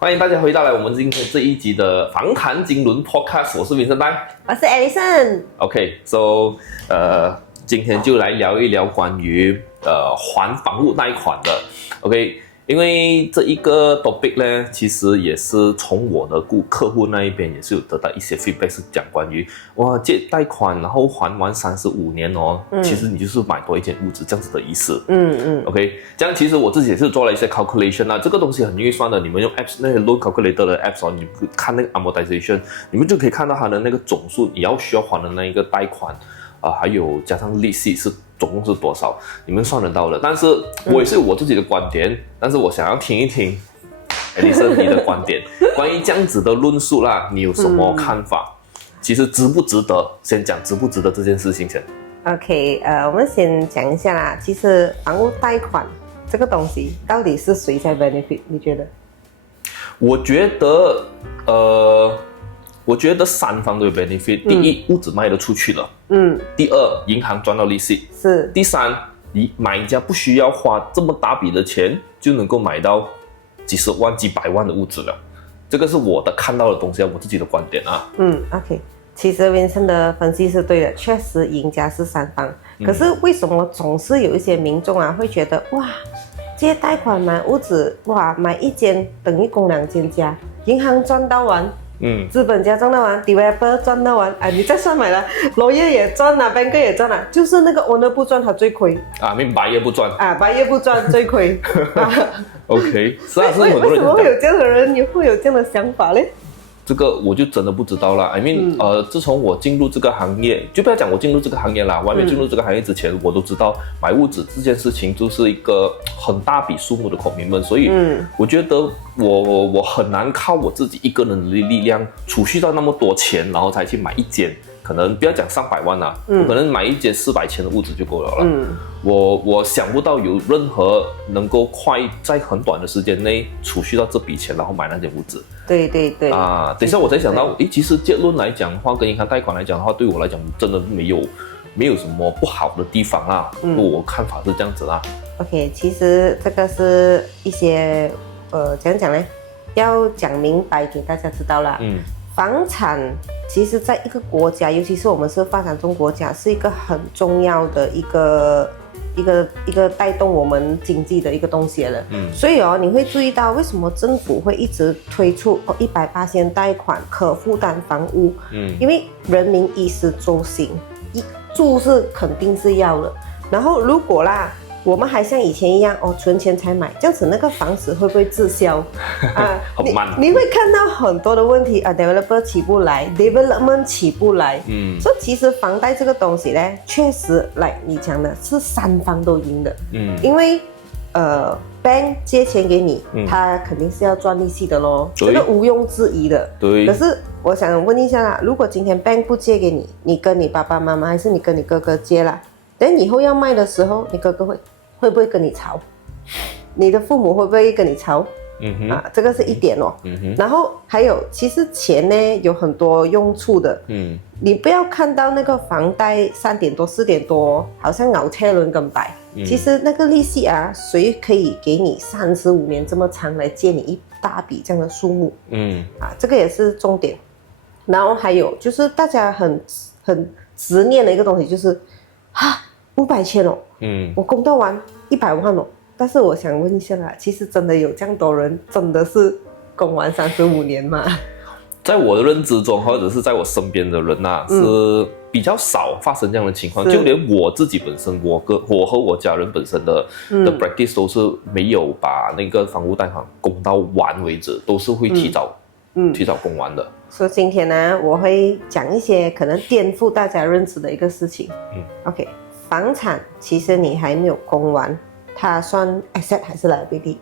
欢迎大家回到来我们今天这一集的房谈金轮 Podcast， 我是Vincent Tan，我是 Alison。OK，so 今天就来聊一聊关于还房屋贷款的 ，OK。因为这一个 topic 呢，其实也是从我的客户那一边也是有得到一些 feedback， 是讲关于借贷款然后还完35年哦，其实你就是买多一间屋子这样子的意思。OK， 这样其实我自己也是做了一些 calculation 啊，这个东西很容易算的，你们用 apps 那些 loan calculator 的 apps 哦，你看那个 amortization， 你们就可以看到它的那个总数，你需要还的那一个贷款还有加上利息是总共是多少，你们算得到的。但是我也是有我自己的观点，但是我想要听一听Alison你的观点，关于这样子的论述啦，你有什么看法？其实值不值得？先讲值不值得这件事情先。OK， 我们先讲一下啦。其实房屋贷款这个东西，到底是谁在 benefit？ 你觉得？我觉得三方都有 benefit。第一，屋子卖得出去了。第二，银行赚到利息。是。第三，买家不需要花这么大笔的钱，就能够买到几十万、几百万的屋子了。这个是我的看到的东西，我自己的观点啊。OK。其实 Vincent 的分析是对的，确实赢家是三方。可是为什么总是有一些民众会觉得借贷款买屋子买一间等于供2间家，银行赚到完。资本家赚到完 ，developer 赚到完，你再算买了 ，lawyer 也赚了 ，banker 也赚了，就是那个 owner 不赚，他最亏。buyer 不赚。buyer 不赚最亏。OK， 是啊，为什么会有这样的人，你会有这样的想法嘞？这个我就真的不知道了。I mean，自从我进入这个行业，就不要讲我进入这个行业啦，外面进入这个行业之前，我都知道买屋子这件事情就是一个很大笔数目的 commitment， 所以我觉得我很难靠我自己一个人的力量储蓄到那么多钱，然后才去买一间，可能不要讲上百万啦，我可能买一间400千的屋子就够了啦。我想不到有任何能够在很短的时间内储蓄到这笔钱，然后买那间屋子。对等一下我才想到，其实结论来讲的话，跟银行贷款来讲的话，对我来讲真的没有什么不好的地方啦。我看法是这样子啦。OK， 其实这个是一些怎样讲呢？要讲明白给大家知道啦。房产其实在一个国家，尤其是我们是发展中国家，是一个很重要的一个带动我们经济的一个东西了。所以你会注意到为什么政府会一直推出100%贷款可负担房屋。因为人民衣食住行，住是肯定是要的。然后如果我们还像以前一样存钱才买，这样子那个房子会不会滞销很慢。你会看到很多的问题developer 起不来 ，development 起不来。所以其实房贷这个东西呢，确实你讲的是三方都赢的。因为bank 借钱给你，他肯定是要赚利息的咯，这个毋庸置疑的。对。可是我想问一下啦，如果今天 bank 不借给你，你跟你爸爸妈妈还是你跟你哥哥借啦？等以后要卖的时候，你哥哥会不会跟你吵？你的父母会不会跟你吵？这个是一点哦。然后还有，其实钱呢有很多用处的。你不要看到那个房贷3点多4点多，好像熬车轮咁大。其实那个利息谁可以给你35年这么长来借你一大笔这样的数目？这个也是重点。然后还有就是大家很执念的一个东西就是500千哦，我供到完100万哦。但是我想问一下啦，其实真的有这样多人真的是供完35年吗？在我的认知中，或者是在我身边的人是比较少发生这样的情况。就连我自己本身，我和我家人本身的 practice 都是没有把那个房屋贷款供到完为止，都是会提早供完的。所以今天呢，我会讲一些可能颠覆大家认知的一个事情。OK， 房产其实你还没有供完，它算 asset 还是 liability？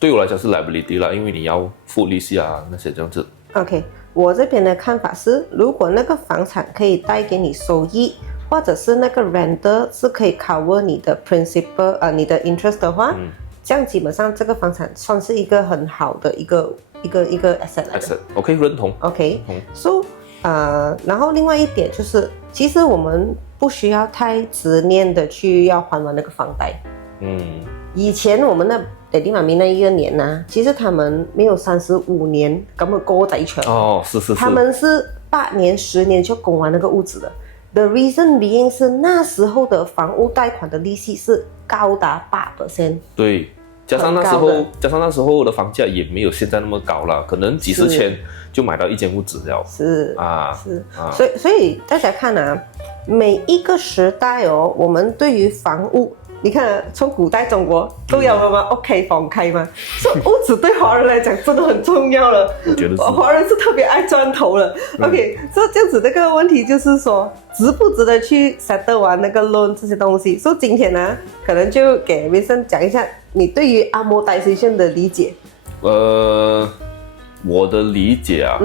对我来讲是 liability 啦，因为你要付利息那些这样子。OK， 我这边的看法是，如果那个房产可以带给你收益，或者是那个 renter 是可以 cover 你的 principal 你的 interest 的话，这样基本上这个房产算是一个很好的一个 asset 来的。OK， 认同。OK，so 然后另外一点就是，其实我们不需要太执念的去要还完那个房贷。以前我们的爹妈咪那一个年呢，其实他们没有35年咁嘅過仔長。哦，是，他们是8年、10年就供完那个屋子的。The reason being 是那时候的房屋贷款的利息是高达8%。对，加上那时候的房价也没有现在那么高了，可能几十千就买到一间屋子了。是啊，是啊，所以大家看啊，每一个时代哦，我们对于房屋。你看，从古代中国都有了吗？屋企房契嘛，所以屋子对华人来讲真的很重要了。我觉得是，华人是特别爱砖头了。OK， 所以这样子那个问题就是说，值不值得去 settle 完那个 loan 这些东西？所以今天呢，可能就给 Vincent 讲一下你对于 amortization 的理解。我的理解啊，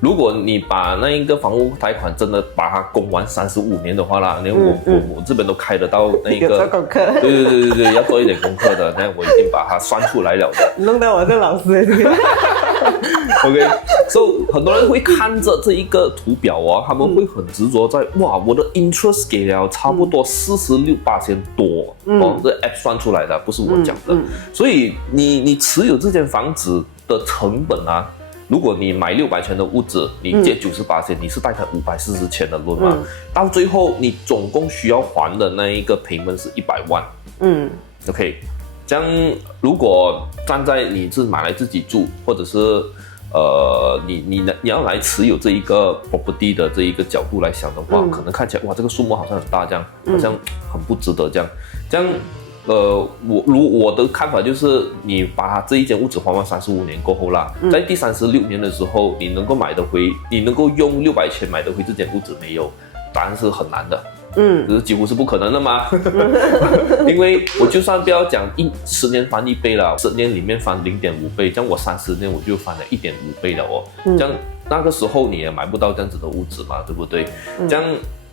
如果你把那一个房屋贷款真的把它供完35年的话啦，我这边都开得到那个，有做功课，对，要做一点功课的，那我已经把它算出来了的，弄到我是老师OK， 所以很多人会看着这一个图表啊，他们会很执着在哇，我的 interest 给了差不多46%多，这 app 算出来的，不是我讲的，所以你持有这间房子的成本啊，如果你买600千的屋子，你借90%，你是贷款540千的 loan 嘛，到最后你总共需要还的那一个 payment 是100万，OK， 这样如果站在你是买来自己住，或者是你要来持有这一个 property 的这一个角度来想的话，可能看起来哇这个数目好像很大，这样好像很不值得这样。我的看法就是，你把这一间屋子还完35年过后啦，在第36年的时候，你能够买得回，你能够用600千买得回这间屋子没有？答案是很难的，就是几乎是不可能的嘛。因为我就算不要讲10年翻1倍了，10年里面翻0.5倍，这样我30年我就翻了1.5倍了哦。这样那个时候你也买不到这样子的屋子嘛，对不对？这样。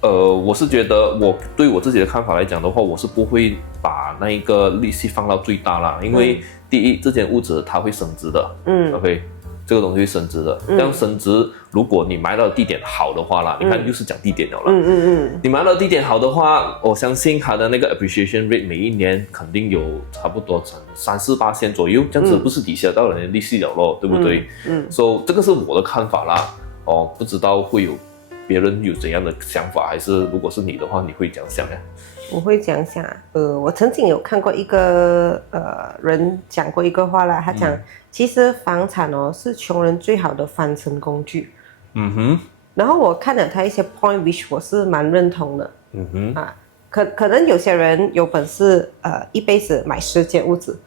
我是觉得，我对我自己的看法来讲的话，我是不会把那一个利息放到最大啦，因为第一，这间屋子它会升值的，OK， 这个东西会升值的，这样升值，如果你买到的地点好的话啦，你看又是讲地点了啦，你买到地点好的话，我相信它的那个 appreciation rate 每一年肯定有差不多3-4% 左右，这样子不是抵消到人的利息了咯，对不对？所以这个是我的看法啦，不知道会有。别人有怎样的想法，还是如果是你的话，你会怎样想呀？我会讲想，我曾经有看过一个人讲过一个话啦，他讲，其实房产是穷人最好的翻身工具。然后我看了他一些 point，which 我是蛮认同的。可能有些人有本事，一辈子买10间屋子，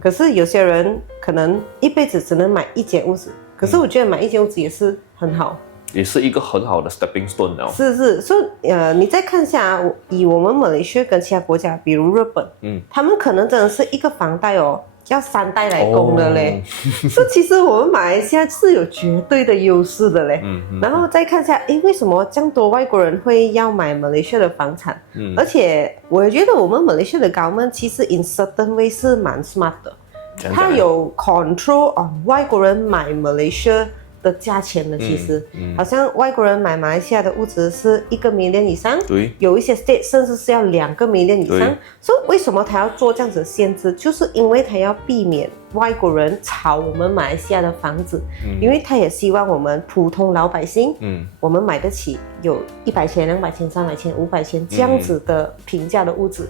可是有些人可能一辈子只能买1间屋子，可是我觉得买1间屋子也是很好。也是一个很好的 stepping stone 了。是，所以你再看一下以我们马来西亚跟其他国家，比如日本，他们可能真的是一个房贷要3代来供的嘞。所以其实我们马来西亚是有绝对的优势的嘞。然后再看一下，为什么这样多外国人会要买马来西亚的房产？而且我觉得我们马来西亚的government其实 in certain way 是蛮 smart 的，它有 control on 外国人买马来西亚的价钱的，其实好像外国人买马来西亚的屋子是1个 million 以上，对，有一些 state 甚至是要2个 million 以上。所以为什么他要做这样子的限制？就是因为他要避免外国人炒我们马来西亚的房子，因为他也希望我们普通老百姓，我们买得起有100千、200千、300千、500千这样子的平价的屋子。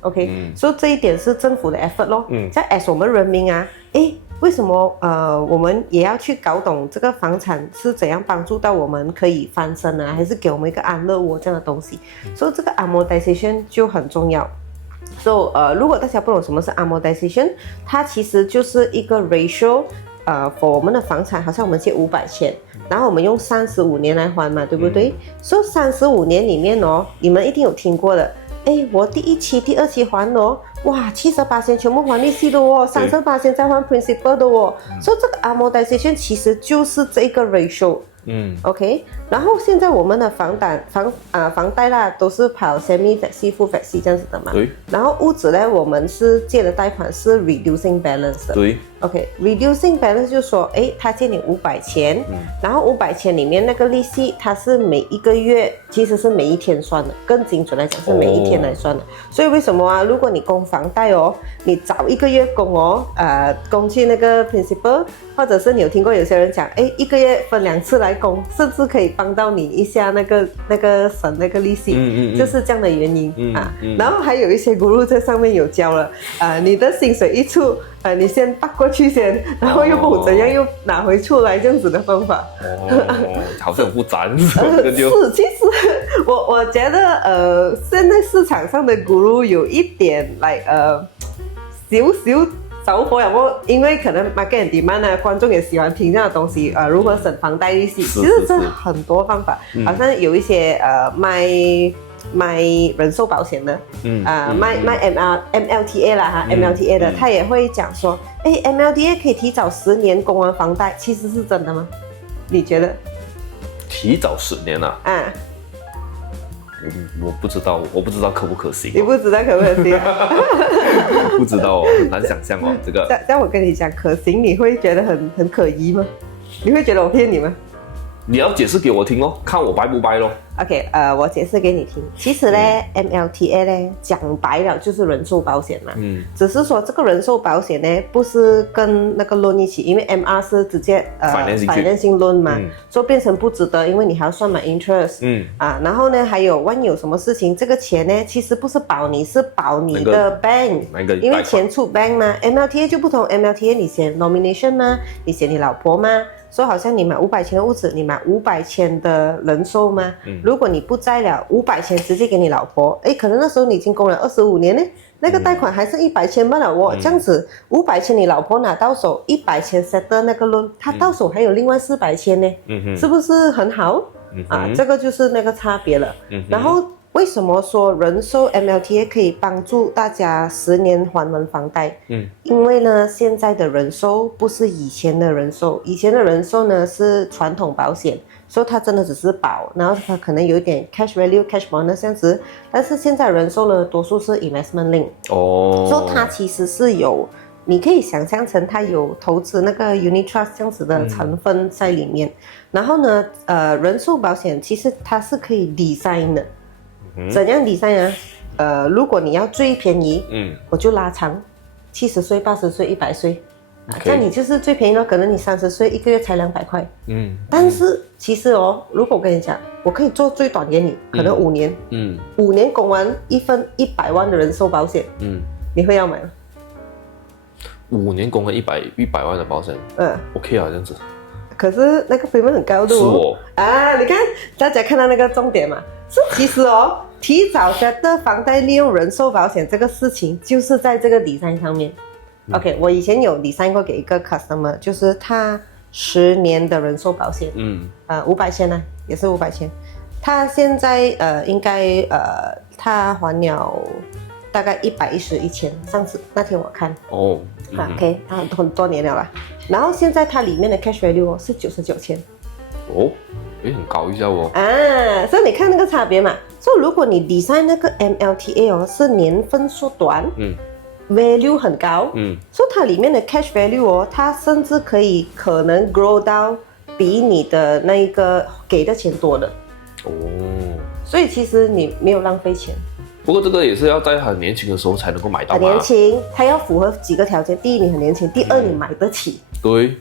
OK， 所以这一点是政府的 effort 咯。在 as 我们人民啊，为什么我们也要去搞懂这个房产是怎样帮助到我们可以翻身啊，还是给我们一个安乐窝这样的东西？所以这个 amortization 就很重要。So 如果大家不懂什么是 amortization， 它其实就是一个 ratio， for 我们的房产，好像我们借500千，然后我们用35年来还嘛，对不对？所以35年里面你们一定有听过的。我第1期、第2期还哇，70% 全部还利息的30% 再还 principal 的所以这个 amortization 其实就是这个 ratio， OK， 然后现在我们的房贷啦都是跑 semi flexi full flexi 这样子的嘛。对。然后屋子呢，我们是借的贷款是 reducing balance 的。对。OK，reducing balance 就是说，他借你500千，然后500千里面那个利息，它是每一个月，其实是每一天算的，更精准来讲是每一天来算的。所以为什么啊？如果你供房贷哦，你早一个月供哦，供去那个 principal， 或者是你有听过有些人讲，一个月分2次来供，甚至可以帮到你一下那个省那个利息，就是这样的原因然后还有一些 guru 在上面有教了，你的薪水一出，你先拔过去先，然后又不怎样又拿回出来这样子的方法。好像不沾这个就。是，其实我觉得现在市场上的 guru 有一点小着火，因为可能 market demand 啊，观众也喜欢听这样的东西，如何省房贷利息，其实这很多方法，好像有一些卖人寿保险的，卖 MLTA 啦MLTA 的，他也会讲说，MLTA 可以提早10年供完房贷，其实是真的吗？你觉得？提早10年啊？我不知道可不可行。你不知道可不可行不知道很难想象这个。这样我跟你讲，可行你会觉得很可疑吗？你会觉得我骗你吗？你要解释给我听咯，看我掰不掰咯。OK， 我解释给你听。其实呢，MLTA 呢讲白了就是人寿保险嘛。只是说这个人寿保险呢不是跟那个 loan 一起，因为 MR 是直接financing loan 嘛，所以变成不值得，因为你还要算满 interest。然后呢还有万一有什么事情，这个钱呢其实不是保你，是保你的 bank，因为钱出 bank 嘛。MLTA 就不同 ，MLTA 你写 nomination 吗？你写你老婆吗？说好像你买500千的屋子，你买500千的人寿吗？如果你不在了，500千直接给你老婆，可能那时候你已经供了25年呢，那个贷款还剩100千罢了。这样子500千你老婆拿到手，100千 settle 那个 loan， 他到手还有另外400千呢，是不是很好？这个就是那个差别了。然后为什么说人寿 MLTA 可以帮助大家10年还完房贷？因为呢，现在的人寿不是以前的人寿，以前的人寿呢是传统保险，所以它真的只是保，然后它可能有一点 cash value、cash bonus 这样子。但是现在人寿呢，多数是 investment link，所以它其实是有，你可以想象成它有投资那个 unit trust 这样子的成分在里面。然后呢，人寿保险其实它是可以 design 的。怎样 design 啊？如果你要最便宜，我就拉长70岁、80岁、100岁，这样你就是最便宜了。可能你30岁1个月才200块，但是其实如果我跟你讲，我可以做最短给你，可能5年，5年供完一份100万的人寿保险，你会要买吗？5年供完100万的保险，OK 啊，这样子。可是那个费用很高的你看大家看到那个重点嘛，是其实提早的房贷利用人寿保险这个事情，就是在这个design上面。OK， 我以前有design过给一个 customer， 就是他10年的人寿保险，500千呢，也是500千。他现在应该他还了大概110-1000，上次那天我看OK， 他很多年了啦。然后现在它里面的 cash value 是99千，很高一下所以你看那个差别嘛。所以如果你 design 那个 MLTA 是年份缩短，value 很高，所以它里面的 cash value 它甚至可能 grow 到比你的那一个给的钱多的所以其实你没有浪费钱。不过这个也是要在很年轻的时候才能够买到嘛。很年轻，它要符合几个条件：第一，你很年轻；第二，你买得起。对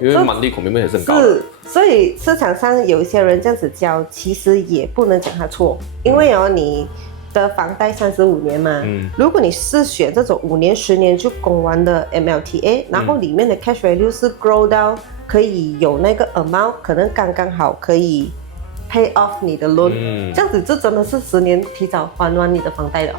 因为monthly commitment也是很高的。所以市场上有一些人这样子教，其实也不能讲他错，因为你的房贷35年嘛，如果你是选这种5年、10年就供完的 MLTA，然后里面的 cash value 是 grow 到可以有那个 amount， 可能刚刚好可以pay off 你的 loan，这样子就真的是10年提早还完你的房贷了。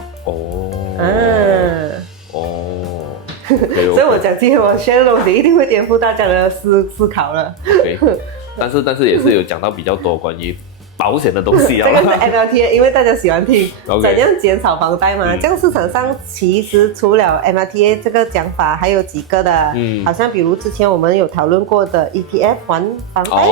所以我讲今天我学的东西一定会颠覆大家的思考了。但是也是有讲到比较多关于保险的东西啊。这个是 MLTA， 因为大家喜欢听 OK 怎样减少房贷嘛。这样市场上其实除了 MLTA 这个讲法，还有几个的，好像比如之前我们有讨论过的 EPF 还房贷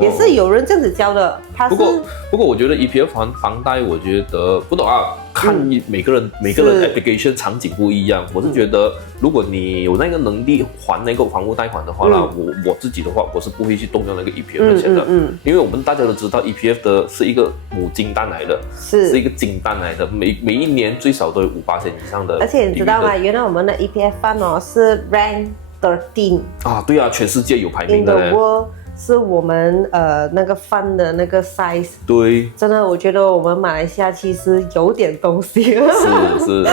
也是有人这样子教的。不过我觉得 EPF 还房贷，我觉得不懂啊，看每个人 application 场景不一样。我是觉得，如果你有那个能力还那个房屋贷款的话啦，我自己的话，我是不会去动用那个 EPF 的钱的，因为我们大家都知道 EPF 的是一个母金蛋来的，是一个金蛋来的，每一年最少都有5%以上的。而且你知道吗？原来我们的 EPF fund 是 rank 13啊，对啊，全世界有排名的 in the world。是我们那个 fund 的那个 size， 对，真的，我觉得我们马来西亚其实有点东西，是，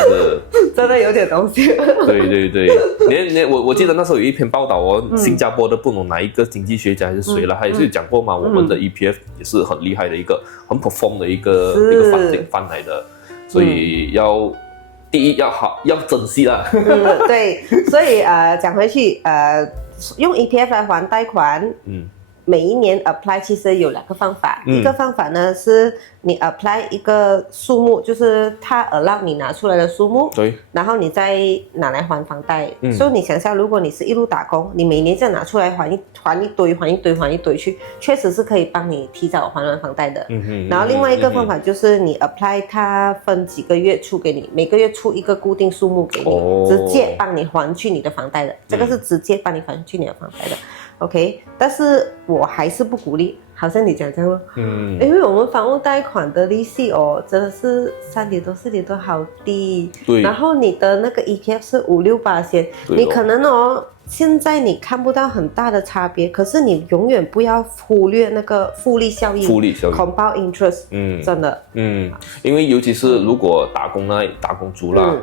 真的有点东西。对，我记得那时候有一篇报道哦，新加坡的不懂哪一个经济学家还是谁了，他也是讲过嘛，我们的 EPF 也是很厉害的一个很 perform 的一个fund来的，所以第一要珍惜啦。对，所以讲回去用 EPF 来还贷款，每一年 apply 其实有2个方法，一个方法呢是你 apply 一个数目，就是它 allow 你拿出来的数目，对，然后你再拿来还房贷。所以你想象，如果你是一路打工，你每年这样拿出来还一堆去，确实是可以帮你提早还完房贷的。然后另外一个方法就是你 apply 它分几个月出给你，每个月出一个固定数目给你，直接帮你还去你的房贷的，这个是直接帮你还去你的房贷的。OK， 但是我还是不鼓励，好像你讲这样咯，因为我们房屋贷款的利息真的是3点多4点多好低，对，然后你的那个 EPF 是5-6%，你可能现在你看不到很大的差别，可是你永远不要忽略那个复利效应 compound interest， 真的，因为尤其是如果打工族啦。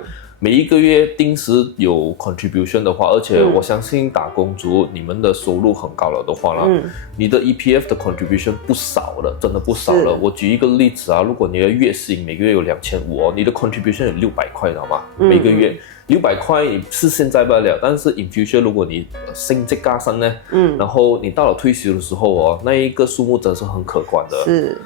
每一个月定时有 contribution 的话，而且我相信打工族你们的收入很高了的话啦，你的 EPF 的 contribution 不少了，真的不少了。我举一个例子啊，如果你的月薪每个月有2500你的 contribution 有600块，知道吗？每个月600块你是现在不了，但是 in future 如果你升职加薪呢，然后你到了退休的时候那一个数目真是很可观的，是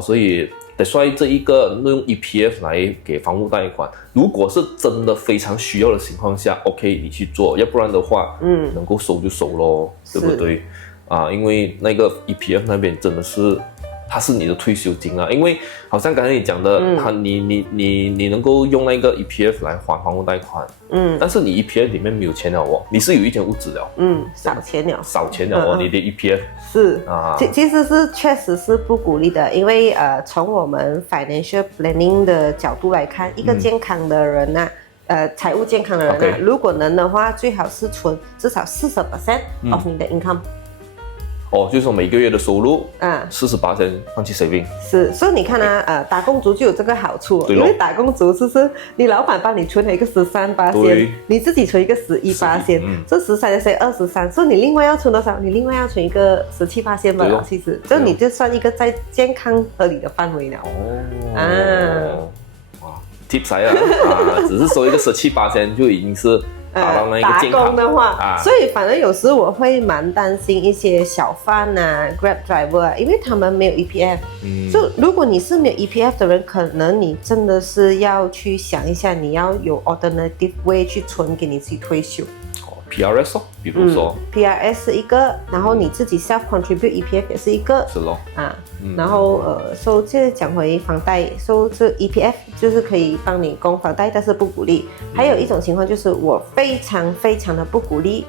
所以所以这一个用 EPF 来给房屋贷款，如果是真的非常需要的情况下 ，OK 你去做，要不然的话，能够收就收咯，对不对？因为那个 EPF 那边真的是，它是你的退休金啊，因为好像刚才你讲的，你能够用那个 EPF 来还房屋贷款，但是你 EPF 里面没有钱了你是有一间屋子了，少钱了你的 EPF 是其实是确实是不鼓励的，因为从我们 financial planning 的角度来看，一个健康的人财务健康的人如果能的话，最好是存至少40% of 你的 income。就是说每个月的收入，40%放去 saving。是，所以你看打工族就有这个好处，因为打工族就是你老板帮你存了一个13%，你自己存一个11%，这13再23，所以你另外要存多少？你另外要存一个17%吧，其实，就你就算一个在健康合理的范围了。tips 只是说一个17%就已经是。达到那一个健康打工的话，所以反正有时我会蛮担心一些小贩Grab driver 因为他们没有 EPF，所以如果你是没有 EPF 的人，可能你真的是要去想一下，你要有 alternative way 去存给你自己退休。PRS 比如说PRS 是一个，然后你自己 self contribute EPF 也是一个，是咯然后这讲回房贷，这 EPF 就是可以帮你供房贷，但是不鼓励。还有一种情况就是我非常非常的不鼓励，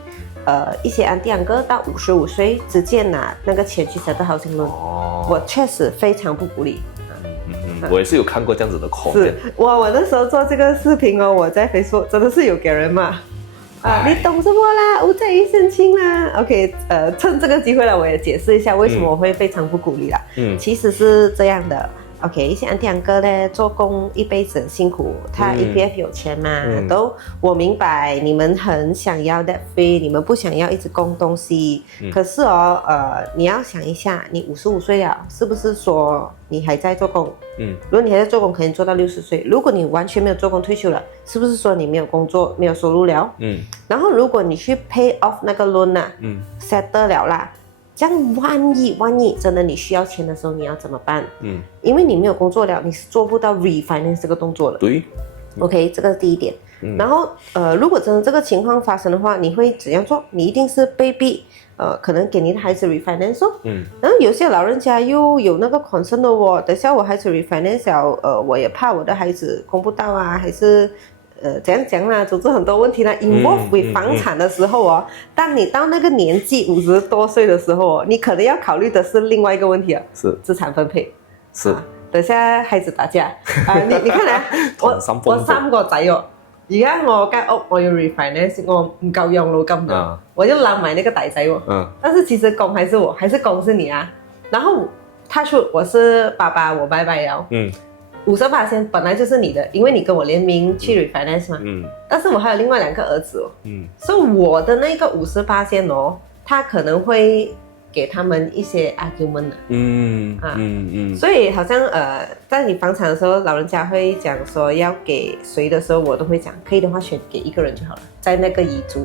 一些安迪安哥到55岁直接拿那个钱去settle housing loan，我确实非常不鼓励。我也是有看过这样子的 comment。是，我那时候做这个视频我在 Facebook 真的是有给人骂。你懂什么啦？无债一身轻啦。OK， 趁这个机会我也解释一下为什么我会非常不鼓励啦。其实是这样的。OK， 一些安迪安哥呢，做工一辈子很辛苦，他 EPF 有钱嘛，我明白你们很想要 debt free， 你们不想要一直供东西，可是你要想一下，你55岁了，是不是说你还在做工？如果你还在做工，可能做到60岁。如果你完全没有做工退休了，是不是说你没有工作，没有收入了？然后如果你去 pay off 那个 loan settle 了啦。这样万一真的你需要钱的时候，你要怎么办？因为你没有工作了，你是做不到 refinance 这个动作了。对 ，OK， 这个是第一点。然后如果真的这个情况发生的话，你会怎样做？你一定是被逼可能给你的孩子 refinance 哦。然后有些老人家又有那个 concern 的哦，等下我孩子 refinance 了，我也怕我的孩子供不到啊，还是怎样讲啦，总之很多问题啦。involve with 房产的时候哦，当你到那个年纪50多岁的时候哦，你可能要考虑的是另外一个问题啊，是资产分配。是，等下孩子打架你看啊，我3個仔哦。而家我間屋我要 refinance， 我唔夠用咯金的，我就攬埋那個大仔哦。但是其實供還是我，還是供是你啊。然後他說我是爸爸，我拜拜了。50%本來就是你的，因為你跟我聯名去 refinance 嘛。但是我還有另外2個兒子哦。所以我的那個50%哦，他可能會給他們一些 argument 的。所以好像在你房產的時候，老人家會講說要給誰的時候，我都會講可以的話選給一個人就好了，在那個遺囑。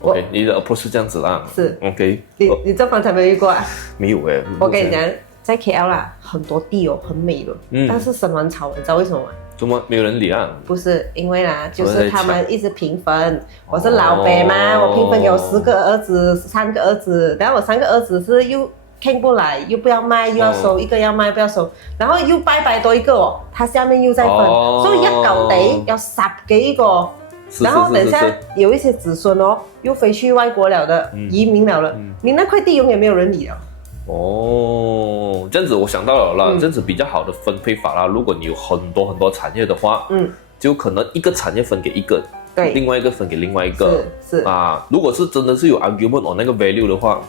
OK， 你的 approach 是這樣子啦。是 OK， 你這房產沒有遇過啊？沒有誒。我跟你講，在 KL 啦，很多地哦，很美的，但是生完草，你知道為什麼嗎？怎麼沒有人理啊？不是因為啦，就是他們一直平分。我是老伯嘛，我平分給我10個兒子，3個兒子，然後我3個兒子是又傾不來，又不要賣，又要收，一個要賣不要收，然後又拜多一個哦，他下面又在分，所以一嚿地有10幾個，然後等下有一些子孫哦，又飛去外國了的，移民了的，你那塊地永遠沒有人理了。這樣子我想到了啦，這樣子比較好的分配法啦。如果你有很多產業的話，就可能一個產業分給一個，另外一個分給另外一個。是啊，如果是真的是有 argument on 那個 value 的話，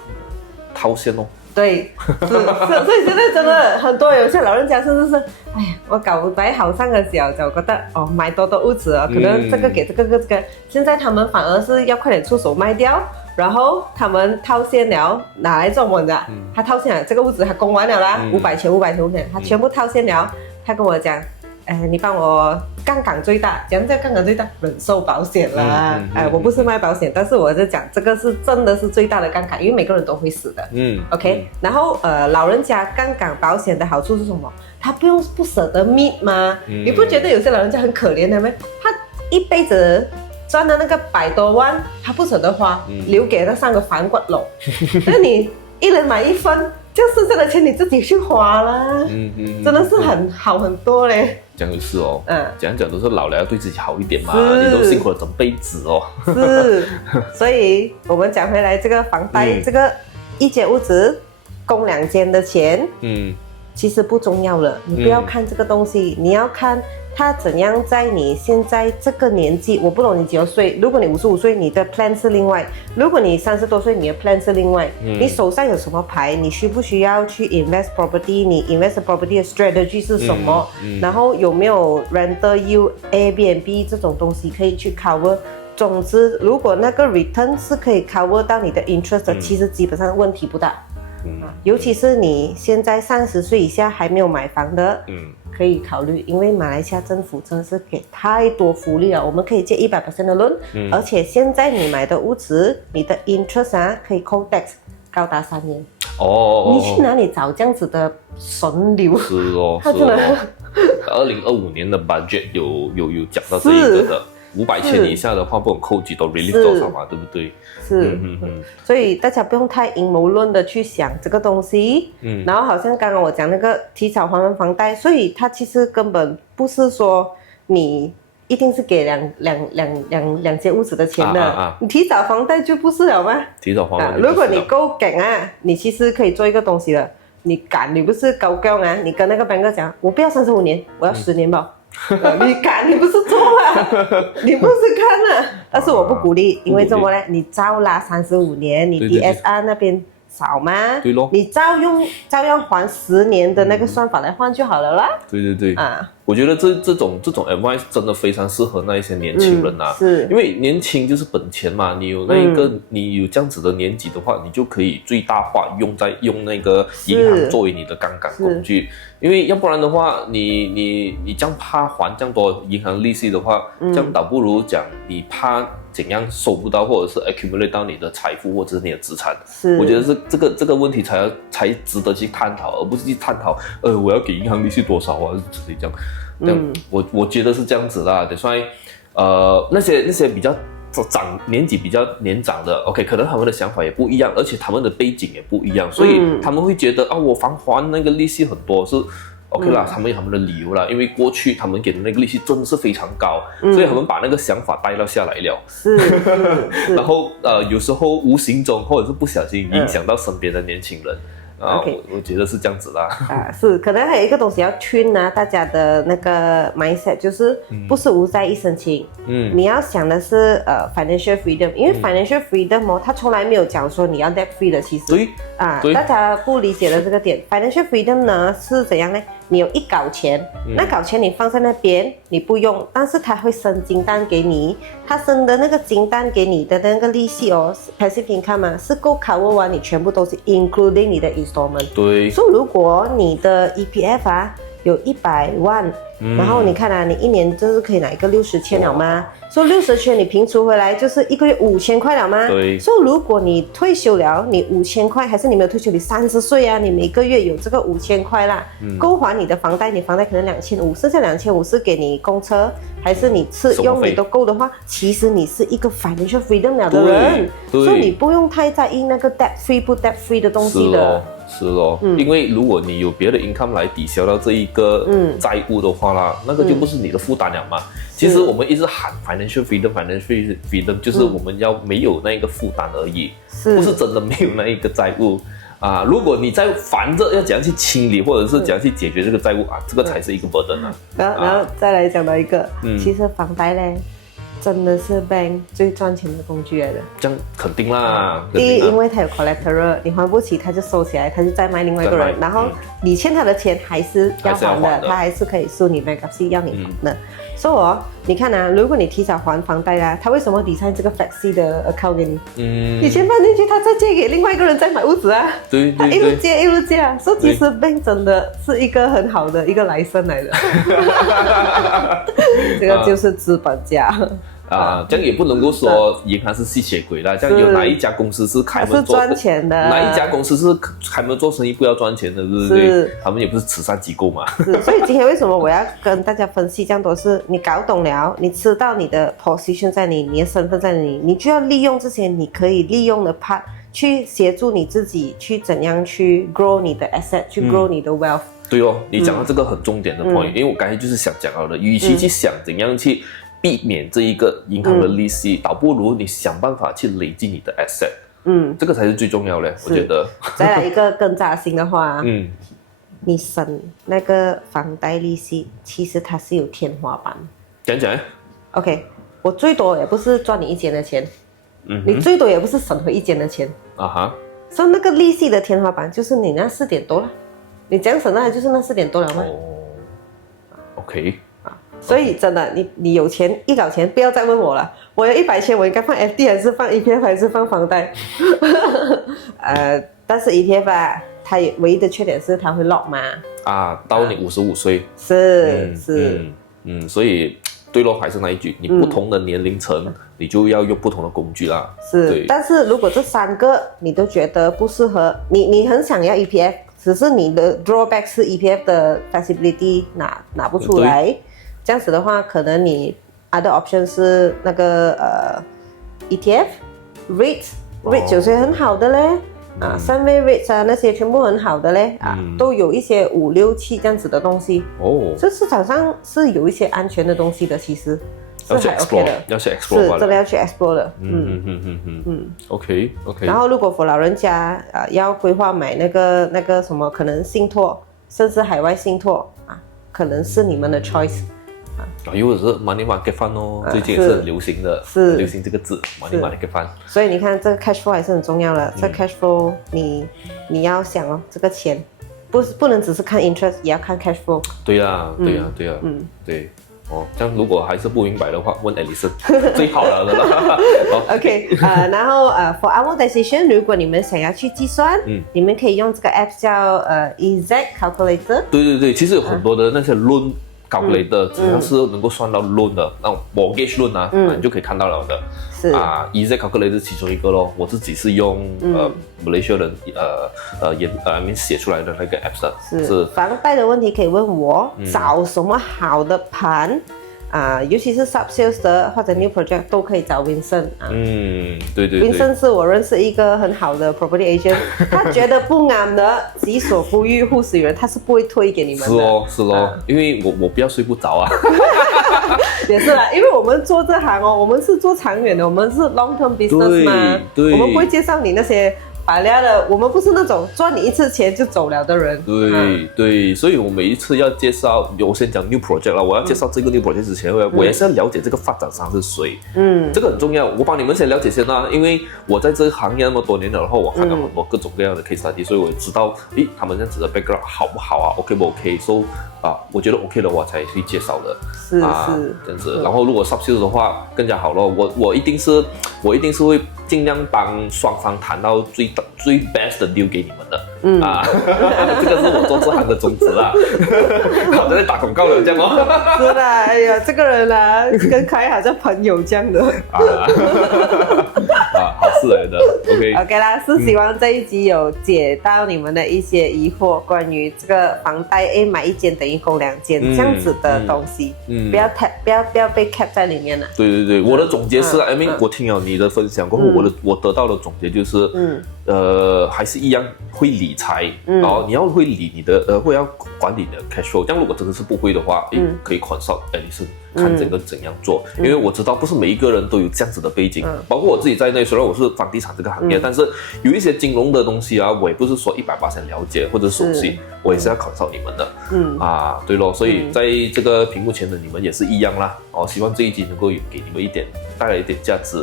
套現哦。對，是，所以現在真的很多有些老人家甚至是，哎呀，我搞在後生的時候就覺得哦，買多屋子啊，可能這個給這個，現在他們反而是要快點出手賣掉。然後他們套現了，拿來做麼的？他套現了，這個屋子他供完了啦，500千，他全部套現了。他跟我講，你幫我槓桿最大，講這槓桿最大，人壽保險啦。我不是賣保險，但是我就講這個是真的是最大的槓桿，因為每個人都會死的。OK，然後老人家槓桿保險的好處是什麼？他不捨得搣嗎？你不覺得有些老人家很可憐的嗎？他一輩子賺的那個100多萬，他不捨得花，留給那3個反骨佬。那你一人買1分，就剩下的錢你自己去花啦。真的是很好很多嘞。這樣就是哦，講都是老了要對自己好一點嘛，你都辛苦了整輩子哦。是，所以我們講回來，這個房貸，這個一間屋子供2間的錢，其實不重要了。你不要看這個東西，你要看他怎樣在你現在這個年紀，我不懂你幾多歲。如果你55歲，你的 plan 是另外；如果你30多歲，你的 plan 是另外。你手上有什麼牌？你需不需要去 invest property？你 invest property 的 strategy 是什麼？然後有沒有 rental yield、Airbnb 這種東西可以去 cover？總之，如果那個 return 是可以 cover 到你的 interest 的，其實基本上問題不大。尤其是你現在30歲以下還沒有買房的，可以考慮，因為馬來西亞政府真的是給太多福利了，我們可以借100% 的 loan，而且現在你買的屋子，你的 interest 可以扣 tax 高達3年。你去哪裡找這樣子的神流？是哦，他真的。2025年的 budget 有講到這一個的。500千以下的話，不懂扣幾多 relief 多少嘛，對不對？是，所以大家不用太陰謀論的去想這個東西。然後好像剛剛我講那個提早還完房貸，所以它其實根本不是說你一定是給兩間屋子的錢的。你提早房貸就不是了嗎？提早還貸。如果你夠勁啊，你其實可以做一個東西的。你敢，你不是高調啊？你跟那個 banker 講，我不要35年，我要10年吧。你敢，你不是做啊，你不是看啊，但是我不鼓勵，因為怎麼呢？你照拉35年，你 DSR 那邊少嗎？對咯，你照樣還10年的那個算法來換就好了啦。對我覺得這種 advice 真的非常適合那一些年輕人啊，是，因為年輕就是本錢嘛，你有你有這樣子的年紀的話，你就可以最大化用那個銀行作為你的槓桿工具，因為要不然的話，你這樣怕還這樣多銀行利息的話，這樣倒不如講你怕怎样收不到，或者是 accumulate 到你的财富或者是你的资产。是，我觉得是这个问题才值得去探讨，而不是去探讨我要给银行利息多少啊，之类这样。我觉得是这样子啦。所以那些比较年纪比较年长的 ，OK， 可能他们的想法也不一样，而且他们的背景也不一样，所以他们会觉得我还那个利息很多是 OK 啦，他们有他们的理由啦，因为过去他们给的那个利息真的是非常高，所以他们把那个想法带到下来了。是然后有时候无形中或者是不小心影响到身边的年轻人。我觉得是这样子啦。是，可能还有一个东西要tune大家的那个 mindset， 就是不是无债一身轻。你要想的是financial freedom， 因为 financial freedom 它从来没有讲说你要 debt free 的，其实对大家不理解的这个点 ，financial freedom 呢是怎样呢？你有一稿钱，那稿钱你放在那边，你不用，但是它会生金蛋给你，它生的那个金蛋给你的那个利息passive income 嘛，是够 cover 完你全部都是 including 你的 installment。对。所以如果你的 EPF 有100万，然后你看你一年就是可以拿一个60千了吗？所以60千你平除回来就是一个月5000块了吗？对。所以如果你退休了，你5000块，还是你没有退休，你30岁你每个月有这个5000块啦，够还你的房贷，你房贷可能2500，剩下2500是给你公车，还是你吃用你都够的话，其实你是一个 financial freedom 了的人，所以你不用太在意那个 debt free 不 debt free 的东西的。是咯，因为如果你有别的 income 来抵消到这一个债务的话啦，那个就不是你的负担了嘛。其实我们一直喊 financial freedom，financial freedom 就是我们要没有那个负担而已，不是真的没有那一个债务啊。如果你在烦着要怎样去清理，或者是怎样去解决这个债务这个才是一个 burden 啊。然后再来讲到一个，其实房贷嘞，真的是 bank 最赚钱的工具来的。这样肯定啦。第一，因为它有 collateral， 你还不起，他就收起来，他就再卖另外一个人，然后你欠他的钱还是要还的，他还是可以收你 bankruptcy 要你还的。所以你看如果你提早还房贷他为什么design这个 flexi 的 account 给你？你钱放进去，他再借给另外一个人再买屋子对，他一路借一路借所以其实 bank 真的是一个很好的一个来生来的。这个就是资本家。这样也不能够说银行是吸血鬼啦。这样有哪一家公司是开门做赚钱的？哪一家公司是开门做生意不要赚钱的，对不对？他们也不是慈善机构嘛。所以今天为什么我要跟大家分析这样多？是你搞懂了，你知道你的 position 在你的身份在你就要利用这些你可以利用的 part 去协助你自己去怎样去 grow 你的 asset， 去 grow 你的 wealth。对你讲到这个很重点的 point，因为我刚才就是想讲到的，与其去想怎样去避免这一个银行的利息，倒不如你想办法去累积你的 asset，这个才是最重要的，我觉得。再来一个更扎心的话，你省那个房贷利息，其实它是有天花板。讲 OK， 我最多也不是赚你1间的钱，你最多也不是省回1间的钱所以那个利息的天花板就是你那4点多了，你这样省下来就是那4点多了吗？OK。所以真的，你有钱一搞钱，不要再问我了。我有100千，我应该放 FD 还是放 EPF 还是放房贷？但是 EPF它唯一的缺点是它会 lock 嘛。到你55岁。是。所以对咯，还是那一句，你不同的年龄层，你就要用不同的工具啦。是，但是如果这3个你都觉得不适合，你很想要 EPF， 只是你的 drawback 是 EPF 的 flexibility 拿不出来。这样子的话，可能你 other option 是那个ETF、REIT 有些很好的嘞，3V REITs 那些全部很好的嘞都有一些5、6、7这样子的东西这市场上是有一些安全的东西的，其实要去 explore 的，要去 explore 是真的要去 explore 的。OK。然后如果for老人家要规划买那个什么，可能信托，甚至海外信托可能是你们的 choice。又或者是 money market fund 最近也是很流行的，流行这个字 money market fund。所以你看这个 cash flow 还是很重要的。这 cash flow 你要想这个钱不能只是看 interest， 也要看 cash flow。对呀。对。这样如果还是不明白的话，问 Alison 最好了的啦。OK， 然后for amortization， 如果你们想要去计算，你们可以用这个 app 叫EZ Calculator。对，其实有很多的那些loan calculator，只要是能够算到 loan 的，那种 mortgage loan 啊，你就可以看到了的。是easy calculator 是其中一个咯。我自己是用Malaysia 人写出来的那个 apps 的。是房贷的问题可以问我，找什么好的盘尤其是 sub sales 的或者 new project 都可以找 Vincent 对Vincent 是我认识一个很好的 property agent， 他觉得不安的己所不欲勿施于人，他是不会推给你们的。是咯，因为我不要睡不着啊。也是啦，因为我们做这行我们是做长远的，我们是 long term business 嘛，我们不会介绍你那些白料的，我们不是那种赚你一次钱就走了的人。对，所以我每一次要介绍，我先讲 new project 啦，我要介绍这个 new project 之前，我也是要了解这个发展商是谁，这个很重要。我帮你们先了解先啦，因为我在这个行业那么多年了，然后我看到很多各种各样的 case study，所以我也知道，他们这样子的 background 好不好啊 ，OK 不 OK？So 我觉得 OK 的话才去介绍的，是这样子。然后如果 sub sales 的话更加好咯，我一定是会尽量帮双方谈到最 best 的 deal 给你们的。这个是我做这行的宗旨啦。好像在打广告了这样哦。是啦，哎呀，这个人啊，跟凯好像朋友这样的。好事来的。OK 啦，是希望这一集有解到你们的一些疑惑，关于这个房贷买一间等于供2间这样子的东西，不要被 cap 在里面了。对，我的总结是我听了你的分享过后，我得到的总结就是，还是一样会理财，然后你要会理你的会要管理你的 cash flow。这样如果真的是不会的话，可以 consult Alison 看整个怎样做，因为我知道不是每一个人都有这样子的背景，包括我自己在内。虽然我是房地产这个行业，但是有一些金融的东西啊，我也不是说100%了解或者熟悉，我也是要 consult你们的。对咯，所以在这个屏幕前的你们也是一样啦。希望这一集能够给你们带来一点价值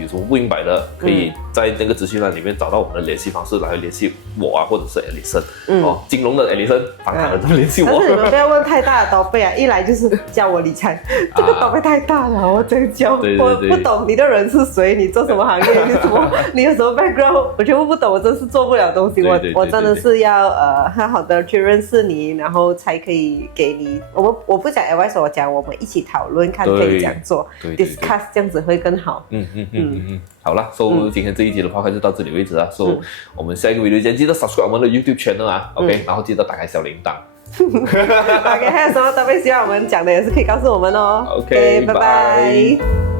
有什么不明白的，可以在那个资讯栏里面找到我们的联系方式来联系我或者是 Alison。金融的 Alison， 房产的都联系我。但是你们不要问太大的刀背一来就是教我理财，这个刀背太大了，我真教，我不懂你的人是谁，你做什么行业，你有什么 background， 我全部不懂，我真是做不了东西。我真的是要好好的去认识你，然后才可以给你。我不讲 advice， 我讲我们一起讨论看可以怎样做 ，discuss 这样子会更好。好了，so 今天这一集的话就到这里为止啦。so 我们下一个 video 见，记得 subscribe 我们的 YouTube channel OK，然后记得打开小铃铛。OK， 还有什么特别希望我们讲的也是可以告诉我们哦。OK， 拜拜。